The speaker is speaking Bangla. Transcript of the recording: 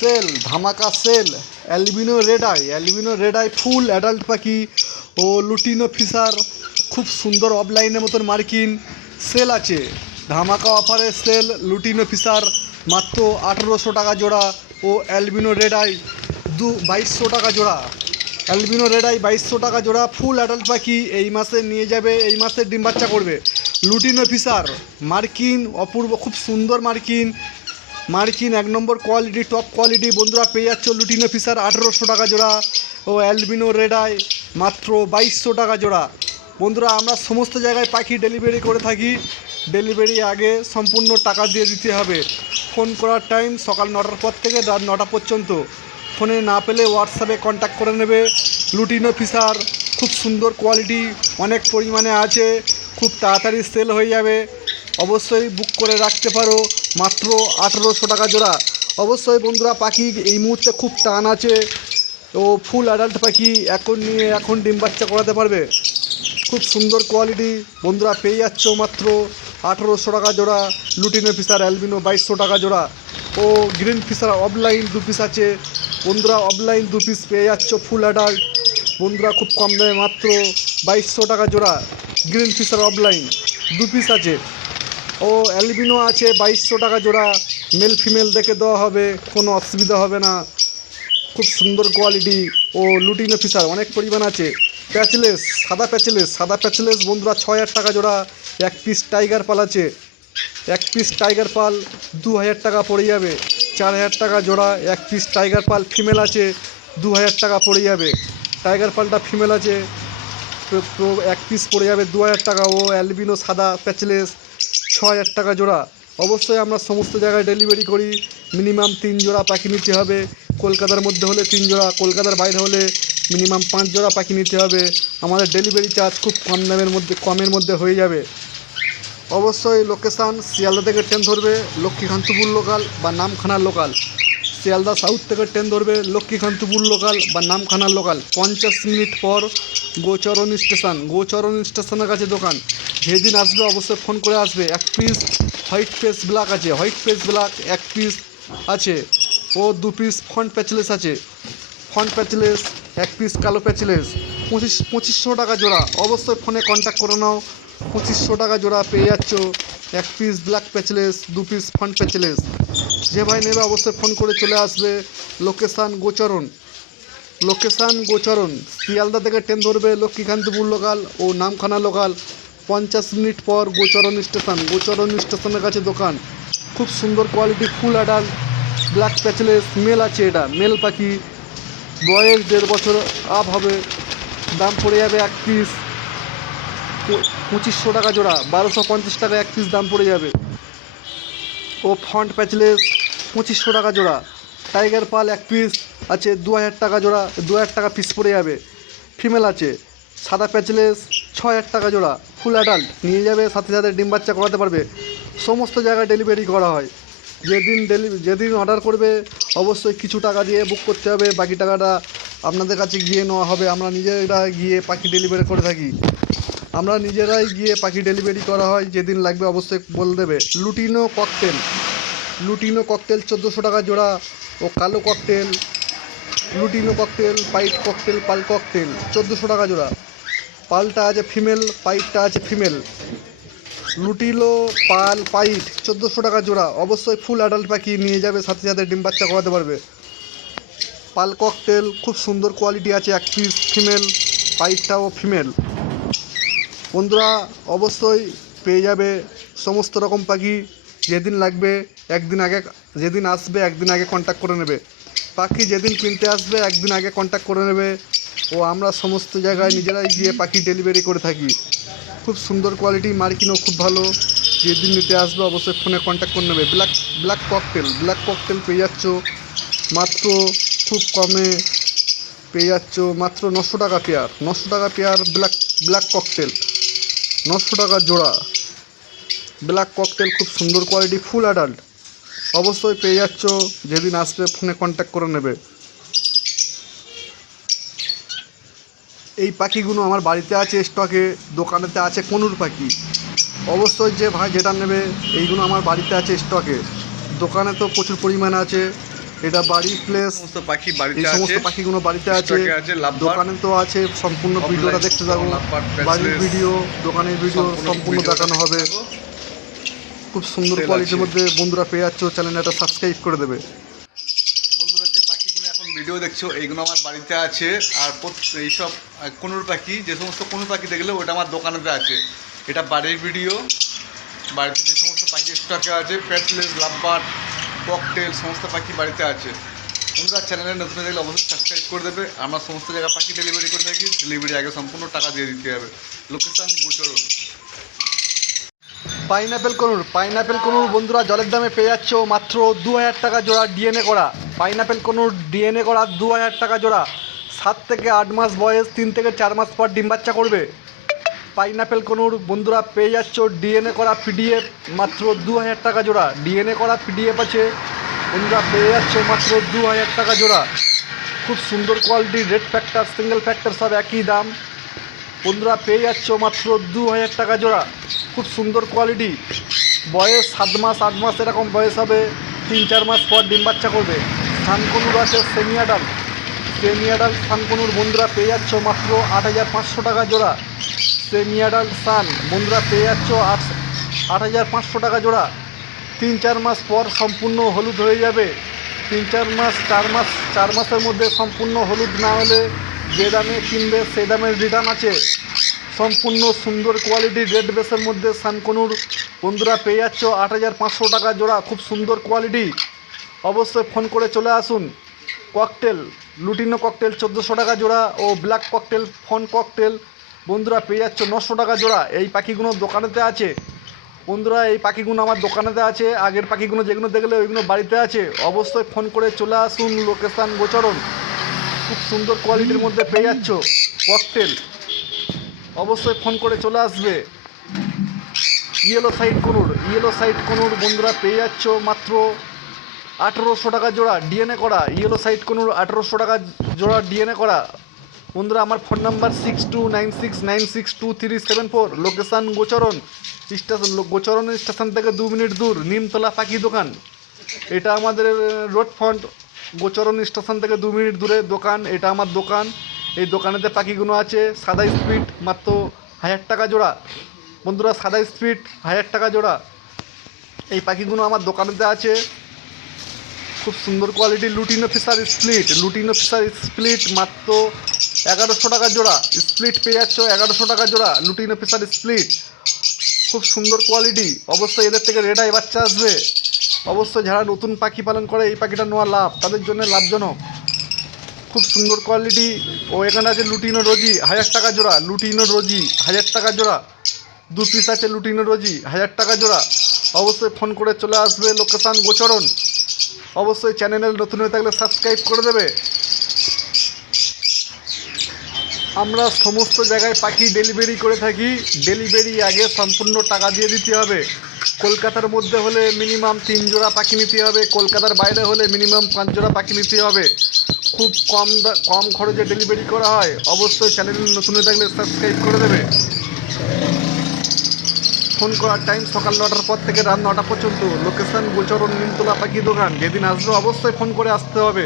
সেল, ধামাকা sale, albino red eye, albino red eye full adult পাখি ও লুটিনো ফিশার, খুব সুন্দর অফলাইনের মতন মার্কিন সেল আছে। ধামাকা অফারে সেল, লুটিনো ফিশার, মাত্র আঠেরোশো টাকা জোড়া ও অ্যালবিনো রেড আই দু বাইশশো টাকা জোড়া। অ্যালবিনো রেড আই বাইশশো টাকা জোড়া, ফুল অ্যাডাল্ট পাখি এই মাসে নিয়ে যাবে, এই মাসে ডিম বাচ্চা করবে। লুটিনো ফিশার, মার্কিন, অপূর্ব, খুব সুন্দর মার্কিন মার্কিন এক নম্বর কোয়ালিটি, টপ কোয়ালিটি বন্ধুরা পেয়ে যাচ্ছ লুটিনো ফিশার আঠেরোশো টাকা জোড়া ও অ্যালবিনো রেড আই মাত্র বাইশশো টাকা জোড়া। বন্ধুরা, আমরা সমস্ত জায়গায় পাখি ডেলিভারি করে থাকি। ডেলিভারি আগে সম্পূর্ণ টাকা দিয়ে দিতে হবে। ফোন করার টাইম সকাল নটার পর থেকে রাত নটা পর্যন্ত। ফোনে না পেলে হোয়াটসঅ্যাপে কন্ট্যাক্ট করে নেবে লুটিনো ফিশার। খুব সুন্দর কোয়ালিটি, অনেক পরিমাণে আছে, খুব তাড়াতাড়ি সেল হয়ে যাবে। অবশ্যই বুক করে রাখতে পারো। মাত্র আঠেরোশো টাকা জোড়া। অবশ্যই বন্ধুরা, পাখি এই মুহূর্তে খুব টান আছে। ও ফুল অ্যাডাল্ট পাখি এখন নিয়ে এখন ডিম বাচ্চা করাতে পারবে। খুব সুন্দর কোয়ালিটি বন্ধুরা, পেয়ে যাচ্ছ মাত্র আঠেরোশো টাকা জোড়া। লুটিনো ফিসার অ্যালবিনো বাইশশো টাকা জোড়া। ও গ্রিন ফিসার অফলাইন দু পিস আছে। বন্ধুরা অফলাইন দু পিস পেয়ে যাচ্ছ ফুল অ্যাডাল্ট বন্ধুরা, খুব কম দামে মাত্র বাইশশো টাকা জোড়া। গ্রিন ফিসার অফলাইন দু পিস আছে। ও অ্যালবিনো আছে, বাইশশো টাকা জোড়া। মেল ফিমেল দেখে দেওয়া হবে, কোনো অসুবিধা হবে না। খুব সুন্দর কোয়ালিটি। ও লুটিনো ফিশার অনেক পরিমাণ আছে। প্যাচলেস, সাদা প্যাচলেস সাদা প্যাচলেস বন্ধুরা, ছয় হাজার টাকা জোড়া। এক পিস টাইগার পাল আছে। এক পিস টাইগার পাল দু হাজার টাকা পড়ে যাবে। চার হাজার টাকা জোড়া, এক পিস টাইগার পাল ফিমেল আছে, দু হাজার টাকা পড়ে যাবে। টাইগার পালটা ফিমেল আছে এক পিস পড়ে যাবে দু হাজার টাকা। ও অ্যালবিনো সাদা প্যাচলেস ছ হাজার টাকা জোড়া। অবশ্যই আমরা সমস্ত জায়গায় ডেলিভারি করি। মিনিমাম তিন জোড়া পাখি নিতে হবে। কলকাতার মধ্যে হলে তিন জোড়া, কলকাতার বাইরে হলে মিনিমাম পাঁচ জোড়া পাখি নিতে হবে। আমাদের ডেলিভারি চার্জ খুব কম দামের মধ্যে, কমের মধ্যে হয়ে যাবে। অবশ্যই লোকেশান শিয়ালদা থেকে ট্রেন ধরবে, লক্ষ্মীকান্তপুর লোকাল বা নামখানার লোকাল শিয়ালদা সাউথ থেকে ট্রেন ধরবে, লক্ষ্মীকান্তপুর লোকাল বা নামখানার লোকাল পঞ্চাশ মিনিট পর গোচরণ স্টেশন গোচরণ স্টেশনের কাছে দোকান। যেদিন আসবে অবশ্যই ফোন করে আসবে। এক পিস হোয়াইট ফেস ব্ল্যাক আছে। হোয়াইট ফেস ব্ল্যাক এক পিস আছে। ও দু পিস ফ্রন্ট প্যাচলেস আছে। ফ্রন্ট প্যাচলেস এক পিস কালো প্যাচলেস পঁচিশ, পঁচিশশো টাকা জোড়া। অবশ্যই ফোনে কন্ট্যাক্ট করে নাও। পঁচিশশো টাকা জোড়া পেয়ে যাচ্ছ। এক পিস ব্ল্যাক প্যাচলেস দু পিস ফ্রন্ট প্যাচলেস যে ভাই নেবে অবশ্যই ফোন করে চলে আসবে। লোকেশান গোচরণ। লোকেশান গোচরণ। শিয়ালদা থেকে ট্রেন ধরবে। লক্ষ্মীকান্তপুর লোকাল ও নামখানা লোকাল পঞ্চাশ মিনিট পর গোচরণ স্টেশন, গোচরণ স্টেশনের কাছে দোকান। খুব সুন্দর quality full adult black patchless male আছে এটা। মেল পাখি, বয়স দেড় বছর আপ হবে, দাম পড়ে যাবে এক পিস পঁচিশশো টাকা জোড়া, বারোশো পঞ্চাশ টাকা এক পিস দাম পড়ে যাবে। ও ফ্রন্ট প্যাচলেস পঁচিশশো টাকা জোড়া। টাইগার পাল এক পিস আছে, দু হাজার টাকা জোড়া, দু হাজার টাকা পিস পড়ে যাবে। ফিমেল আছে। সাদা প্যাচলেস ছ হাজার টাকা জোড়া, ফুল অ্যাডাল্ট নিয়ে যাবে, সাথে সাথে ডিম বাচ্চা করাতে পারবে। সমস্ত জায়গায় ডেলিভারি করা হয়। যেদিন ডেলি যেদিন অর্ডার করবে, অবশ্যই কিছু টাকা দিয়ে বুক করতে হবে। বাকি টাকাটা আপনাদের কাছে গিয়ে নেওয়া হবে। আমরা নিজেরা গিয়ে পাখি ডেলিভারি করে থাকি। আমরা নিজেরাই গিয়ে পাখি ডেলিভারি করা হয়। যেদিন লাগবে অবশ্যই বলে দেবে। লুটিনো ককটেল লুটিনো ককটেল চোদ্দোশো টাকা জোড়া ও কালো cockatiel lutino cockatiel pied cockatiel pearl cockatiel চোদ্দোশো টাকা জোড়া। পালটা আছে ফিমেল, পাইটটা আছে ফিমেল। লুটিলো পাল, পাইট, চোদ্দোশো টাকা জোড়া। অবশ্যই ফুল অ্যাডাল্ট পাখি নিয়ে যাবে, সাথে সাথে ডিম বাচ্চা করাতে পারবে। পাল ককটেল খুব সুন্দর কোয়ালিটি আছে, এক পিস ফিমেল পাইটটাও ফিমেল বন্ধুরা, অবশ্যই পেয়ে যাবে সমস্ত রকম পাখি। যেদিন লাগবে, একদিন আগে, যেদিন আসবে, একদিন আগে কন্ট্যাক্ট করে নেবে। পাখি যেদিন কিনতে আসবে, একদিন আগে কন্ট্যাক্ট করে নেবে। ও আমরা সমস্ত জায়গায় নিজেরাই গিয়ে পাখি ডেলিভারি করে থাকি। খুব সুন্দর কোয়ালিটি মার্কিনও খুব ভালো। যেদিন নিতে আসবে অবশ্যই ফোনে কন্ট্যাক্ট করে নেবে। Black black cockatiel black cockatiel পেয়ে যাচ্ছ। মাত্র খুব কমে পেয়ে যাচ্ছ। মাত্র নশো টাকা পেয়ার নশো টাকা পেয়ার ব্ল্যাক ব্ল্যাক ককটেল নশো টাকা জোড়া। ব্ল্যাক ককটেল খুব সুন্দর কোয়ালিটি ফুল অ্যাডাল্ট অবশ্যই পেয়ে যাচ্ছ। যেদিন আসবে ফোনে কন্ট্যাক্ট করে নেবে। এই পাখিগুলো আমার বাড়িতে আছে স্টকে দোকানেতে আছে কনুর পাখি। অবশ্যই যে ভাই যেটা নেবে এইগুলো আমার বাড়িতে আছে স্টকে। দোকানে তো প্রচুর পরিমাণে আছে এটা বাড়ি প্লেস সমস্ত পাখি সমস্ত পাখিগুলো বাড়িতে আছে। দোকানে তো আছে সম্পূর্ণ ভিডিওটা দেখতে যাব বাড়ির ভিডিও দোকানের ভিডিও সম্পূর্ণ দেখানো হবে। খুব সুন্দর কোয়ালিটির মধ্যে বন্ধুরা পেয়ে যাচ্ছ চ্যানেলটা সাবস্ক্রাইব করে দেবে বন্ধুরা যে পাখিগুলো এখন ভিডিও দেখছ এইগুলো আমার বাড়িতে আছে আর এইসব আহ, পাখি যে সমস্ত কোনুর পাখি দেখলে ওটা আমার দোকানেতে আছে। এটা বাড়ির ভিডিও বাড়িতে যে সমস্ত পাখি স্টকে আছে প্যাটলেস লাভবার্ড ককটেল সমস্ত পাখি বাড়িতে আছে। বন্ধুরা চ্যানেলে নতুন দেখলে অবশ্যই সাবস্ক্রাইব করে দেবে আমরা সমস্ত জায়গায় পাখি ডেলিভারি করে থাকি ডেলিভারি আগে সম্পূর্ণ টাকা দিয়ে দিতে হবে। Location Gocharan. Pineapple conure pineapple conure বন্ধুরা, জলের দামে পেয়ে যাচ্ছ মাত্র দু হাজার টাকা জোড়া ডিএনএ করা। পাইনাপেল কনুর ডিএনএ করা দু হাজার টাকা জোড়া। সাত থেকে আট মাস বয়স, তিন থেকে চার মাস পর ডিম বাচ্চা করবে। পাইনাপেল কনুর বন্ধুরা, পেয়ে যাচ্ছ ডিএনএ করা পিডিএফ, মাত্র দু হাজার টাকা জোড়া। ডিএনএ করা পিডিএফ আছে, বন্ধুরা, পেয়ে যাচ্ছ মাত্র দু হাজার টাকা জোড়া। খুব সুন্দর quality red factor single factor সব একই দাম। বন্ধুরা, পেয়ে যাচ্ছ মাত্র দু হাজার টাকা জোড়া। খুব সুন্দর কোয়ালিটি বয়স সাত মাস, আট মাস এরকম বয়স হবে। তিন, চার মাস পর ডিম বাচ্চা করবে। সানকনুর আছে semi adult semi adult sun conure বন্ধুরা, পেয়ে যাচ্ছ মাত্র আট হাজার পাঁচশো টাকা জোড়া। সেমি অ্যাডাল্ট সান, বন্ধুরা, পেয়ে যাচ্ছ আট আট হাজার পাঁচশো টাকা জোড়া। তিন, চার মাস পর সম্পূর্ণ হলুদ হয়ে যাবে। তিন, চার মাস চার মাস, চার মাসের মধ্যে সম্পূর্ণ হলুদ না হলে যে দামে কিনবে, সেই দামের রিটার্ন আছে। সম্পূর্ণ সুন্দর কোয়ালিটি রেড বেসের মধ্যে সানকনুর বন্ধুরা, পেয়ে যাচ্ছ আট হাজার পাঁচশো টাকা জোড়া, খুব সুন্দর কোয়ালিটি অবশ্যই ফোন করে চলে আসুন। ককটেল লুটিনো ককটেল চোদ্দোশো টাকা জোড়া ও ব্ল্যাক ককটেল ফন ককটেল বন্ধুরা, পেয়ে যাচ্ছ নশো টাকা জোড়া। এই পাখিগুলো দোকানেতে আছে। বন্ধুরা, এই পাখিগুলো আমার দোকানেতে আছে। আগের পাখিগুলো যেগুলো দেখলে ওইগুলো বাড়িতে আছে। অবশ্যই ফোন করে চলে আসুন লোকেশান গোচরণ। খুব সুন্দর কোয়ালিটির মধ্যে পেয়ে যাচ্ছ। ককটেল অবশ্যই ফোন করে চলে আসবে। Yellow side conure yellow side conure বন্ধুরা পেয়ে যাচ্ছ মাত্র আঠেরোশো টাকা জোড়া ডিএনএ করা। ইয়েলো সাইড কোনুর আঠেরোশো টাকা জোড়া ডিএনএ করা। বন্ধুরা, আমার phone number six two nine six nine six two three seven four location Gocharan. Station Gocharan station থেকে দু মিনিট দূর। নিমতলা পাখি দোকান। এটা আমাদের রোড ফ্রন্ট গোচরণ স্টেশন থেকে দু মিনিট দূরে দোকান, এটা আমার দোকান। এই দোকানেতে পাখিগুলো আছে, সাদা স্পিড, মাত্র হাজার টাকা জোড়া। বন্ধুরা, সাদা স্পিড, হাজার টাকা জোড়া। এই পাখিগুলো আমার দোকানেতে আছে। খুব সুন্দর quality lutino Fischer split lutino Fischer split মাত্র এগারোশো টাকা জোড়া। স্প্লিট পেয়ে যাচ্ছ এগারোশো টাকা জোড়া লুটিনো ফিসার স্প্লিট খুব সুন্দর কোয়ালিটি অবশ্যই এদের থেকে রেডাই বাচ্চা আসবে। অবশ্যই যারা নতুন পাখি পালন করে, এই পাখিটা নেওয়া লাভ, তাদের জন্য লাভজনক। খুব সুন্দর কোয়ালিটি ও এখানে আছে লুটিনো রোজি, হাজার টাকা জোড়া, লুটিনো রোজি, হাজার টাকা জোড়া। দু পিস আছে লুটিনো রোজি, হাজার টাকা জোড়া। অবশ্যই ফোন করে চলে আসবে লোকেশান গোচরণ। অবশ্যই চ্যানেলের নতুন হয়ে থাকলে সাবস্ক্রাইব করে দেবে। আমরা সমস্ত জায়গায় পাখি ডেলিভারি করে থাকি। ডেলিভারি আগে সম্পূর্ণ টাকা দিয়ে দিতে হবে। কলকাতার মধ্যে হলে মিনিমাম তিন জোড়া পাখি নিতে হবে, কলকাতার বাইরে হলে মিনিমাম পাঁচ জোড়া পাখি নিতে হবে। খুব কম কম খরচে ডেলিভারি করা হয়, অবশ্যই চ্যানেল নতুন হয়ে থাকলে সাবস্ক্রাইব করে দেবে। ফোন করার টাইম সকাল নটার পর থেকে রাত নটা পর্যন্ত। লোকেশন গোচরণ, নিমতলা পাখি দোকান, যেদিন আসবে অবশ্যই ফোন করে আসতে হবে।